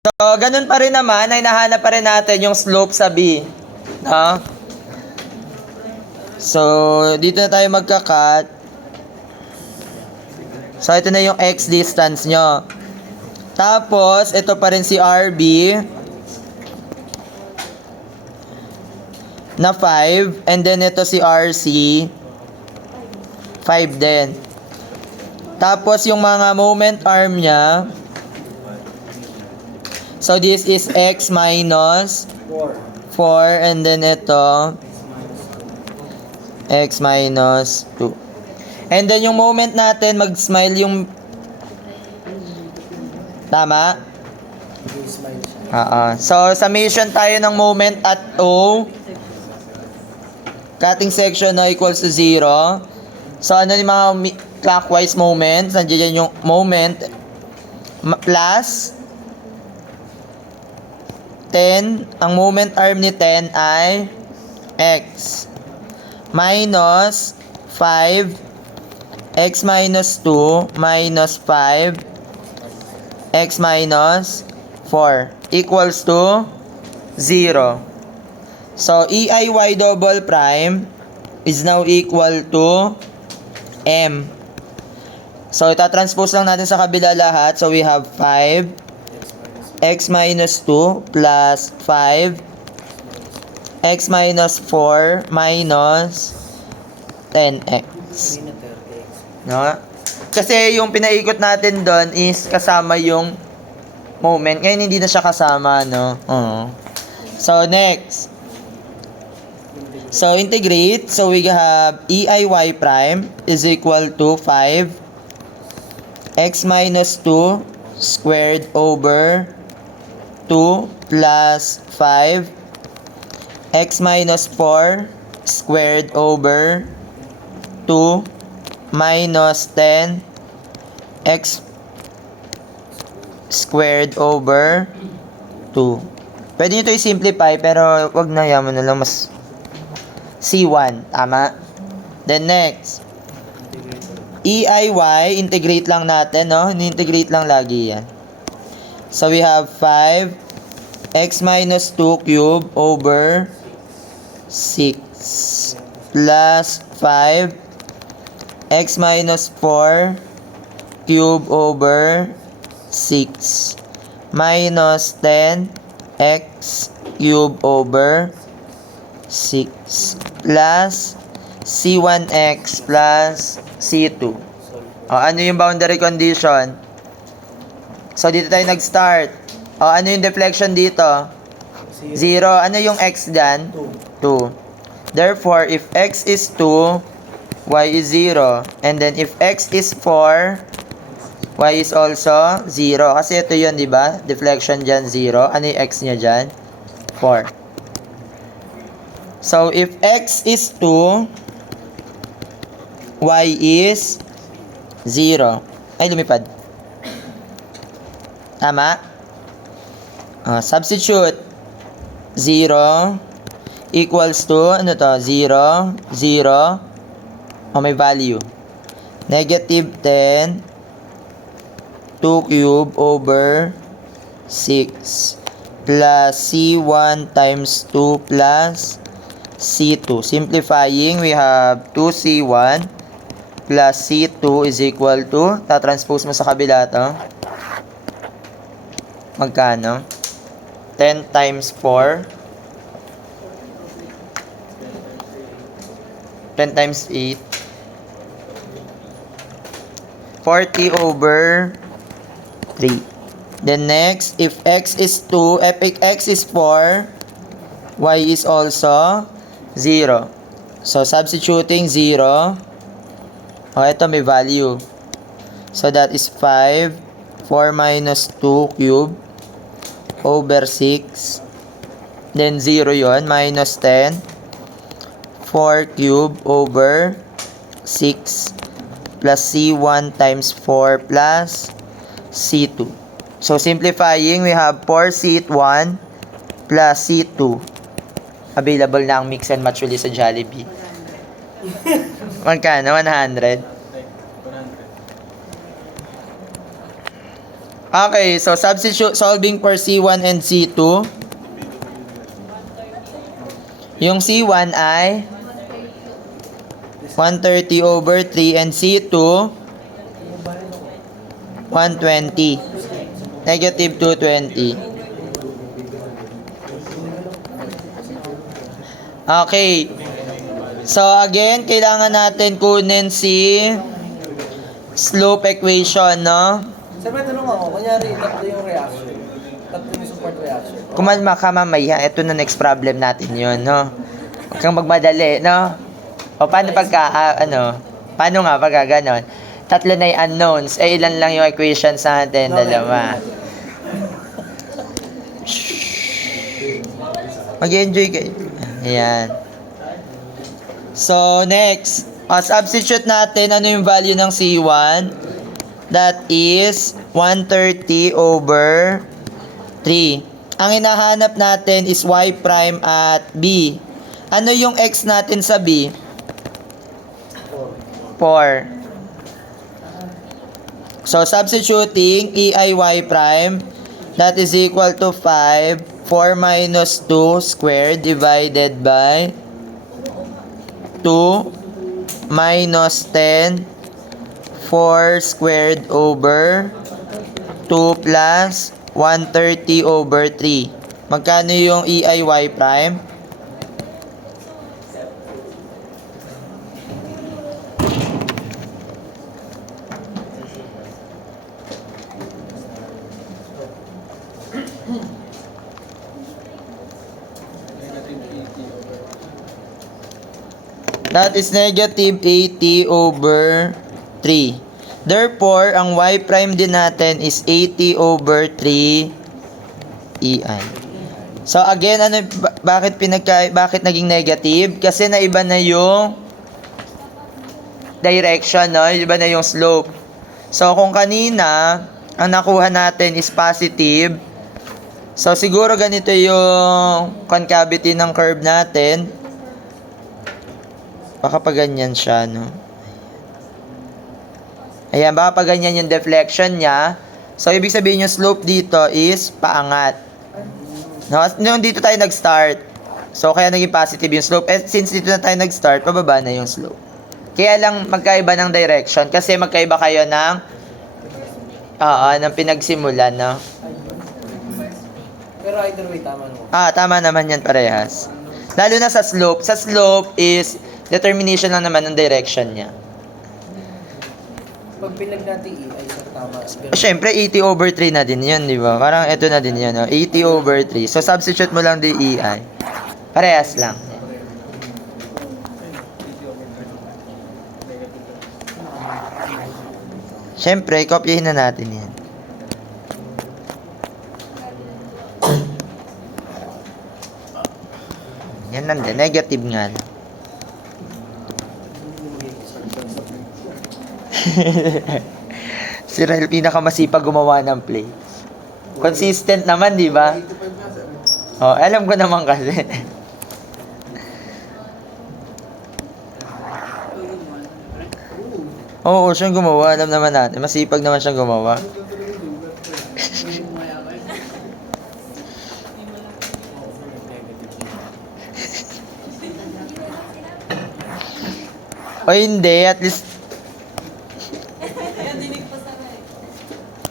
So, ganun pa rin naman, ay nahanap pa rin natin yung slope sa B. No? So, dito na tayo magka-cut. So, ito na yung x distance nyo. Tapos, ito pa rin si RB na 5. And then, ito si RC 5 din. Tapos, yung mga moment arm niya. So, this is x minus 4. And then, ito x minus 2. And then, yung moment natin, mag-smile yung... Tama? So, summation tayo ng moment at O. Cutting section no equals to 0. So, ano yung mga clockwise moments? Nandiyan yung moment plus 10. Ang moment arm ni 10 ay x. Minus 5. X minus 2 minus 5 x minus 4 equals to 0. So, EIY double prime is now equal to M. So, itatranspose lang natin sa kabila lahat. So, we have 5 x minus 2 plus 5 x minus 4 minus 10x. No? Kasi yung pinaikot natin doon is kasama yung moment. Ngayon hindi na siya kasama, no? So, next. So, integrate. So, we have EIY prime is equal to 5 x minus 2 squared over 2 plus 5 x minus 4 squared over 2 minus 10 x squared over 2. Pwede nyo ito i-simplify pero wag na, yaman na lang, mas C1. Tama? Then next, EIY, integrate lang natin, no? Integrate lang lagi yan. So we have 5 x minus 2 cube over 6 plus 5 x minus 4 cube over 6 minus 10 x cube over 6 plus C1x plus C2. Ano yung boundary condition? So, dito tayo nag-start. Ano yung deflection dito? 0. Ano yung x dyan? 2. Therefore, if x is 2, y is 0. And then, if x is 4, y is also 0. Kasi ito yun, di ba? Deflection dyan, 0. Ano yung x niya dyan? 4. So, if x is 2, y is 0. Ay, lumipad. Tama? Substitute. 0 equals to, ano to? 0, 0. May value. Negative 10 2 cube over 6 plus C1 times 2 plus C2. Simplifying, we have 2C1 plus C2 is equal to, tatranspose mo sa kabila to. Magkano? 10 times 4. 10 times 8. 40 over 3. Then next, if x is 2, if x is 4, y is also 0. So, substituting 0. Ito may value. So, that is 5. 4 minus 2 cube over 6. Then, 0 yon minus 10. 4 cube over 6 plus C1 times 4 plus C2. So, simplifying, we have 4C1 plus C2. Available na ang mix and match ulit sa Jollibee. Magkano? 100? Okay, so substitute solving for C1 and C2. Yung C1 ay 130 over 3 and C2 120. Negative 220. Okay. So again, kailangan natin kunin si slope equation, no? Sir, may tanong ako. Kunyari, tatlo yung reaction. Tatlo yung support reaction. Kumalma ka mamaya, ito na next problem natin yun, no? Huwag kang magmadali, no? O paano pagka, paano nga pagka ganon? Tatlo na yung unknowns, ilan lang yung equations natin, dalawa. Mag-enjoy kayo. Ayan. So, next. Substitute natin, ano yung value ng C1? That is 130 over 3. Ang hinahanap natin is y prime at b. Ano yung x natin sa b? 4. So, substituting eiy prime, that is equal to 5. 4 minus 2 squared divided by 2 minus 10. 4 squared over 2 plus 130 over 3. Magkano yung eiy prime? That is negative 80 over 3. Therefore, ang y prime din natin is 80 over 3 ei. So again, bakit naging negative? Kasi naiba na yung direction, no? Iba na yung slope. So kung kanina, ang nakuha natin is positive. So siguro ganito yung concavity ng curve natin. Baka pa ganyan siya, no? Ayan, baka pa ganyan yung deflection niya. So, ibig sabihin yung slope dito is paangat. No? Nung dito tayo nag-start. So, kaya naging positive yung slope. Since dito na tayo nag-start, pababa na yung slope. Kaya lang magkaiba ng direction. Kasi magkaiba kayo ng pinagsimulan, no? Pero either way, tama naman. Tama naman yan parehas. Lalo na sa slope. Sa slope is determination lang naman ng direction niya. Pag pinag natin ei, sir, tama. Siyempre, 80 over 3 na din yun, di ba? Parang ito na din yun, no? 80 over 3. So, substitute mo lang di ei. Parehas lang. Siyempre, kopyahin na natin yan. Yan nandun. Negative nga lang. Si Rael pinakamasipag gumawa ng play. Consistent naman, di ba? Oh, alam ko naman kasi. Oo, siyang gumawa. Alam naman natin. Masipag naman siyang gumawa. O hindi, at least